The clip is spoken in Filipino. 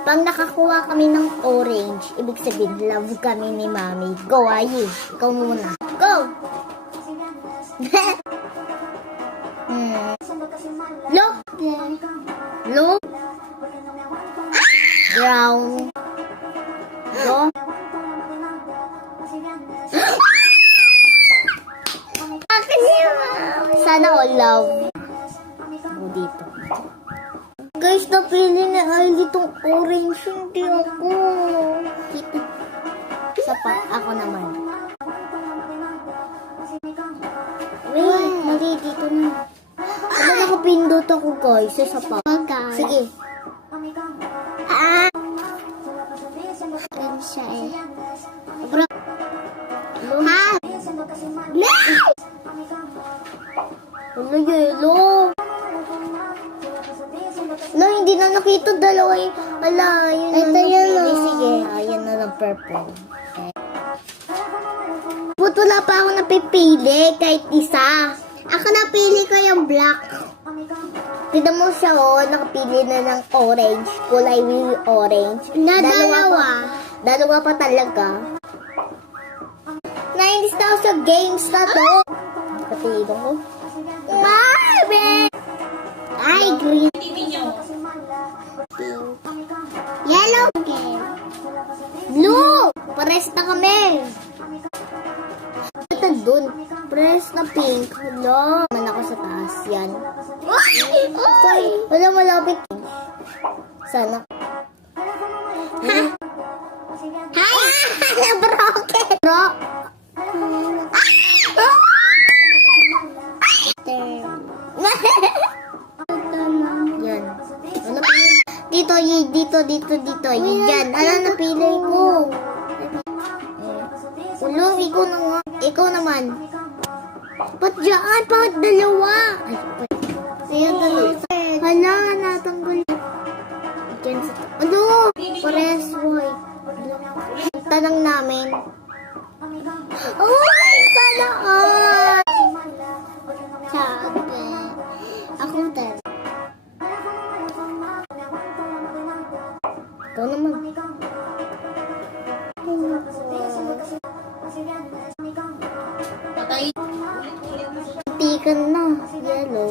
Pag nakakuha kami ng orange, ibig sabihin, love kami ni Mami. Go, Ayi. Ikaw muna. Go! Look! Look! Brown. Go. Akin niya. Sana all love. Go dito. Guys, napili na Ailey itong orange. Hindi ako. Isa pa. Ako naman. Wait, mali dito na. Ano nakapindot ako guys? Isa pa. Sige. Yan siya eh. Bro. Ha? Ano yelo? No, hindi na nakita dalawa yung... Ala, yun ito na napili. Sige, ayan na lang purple. Okay. But wala pa ako napipili kahit isa. Ako napili ko yung black. Tignan mo siya nakapili na ng orange. Kulay with orange. Dalawa pa talaga. Nainis na ako sa games na to. Pati ko. Barbie! Ay, green. Yellow. Blue! Pares na kami. Ito dun. Pares na pink. Hello. Man ako sa taas. Yan. Ay! Wala malapit. Sana. Ha? Hi! Broken! Bro! Yan. Ano pa yun? Dito. Yan. Ano napili ko? Ulo, ikaw na nga. Ikaw naman. Ba't dyan? Bakit dalawa? Ayan, dalawa. Hala, natanggal. Diyan sa... Ano? Pares white. Tanang namin. Uy! Sana all! Sabi. Ako din. Ikaw naman. Patay. Tikan na. Yellow.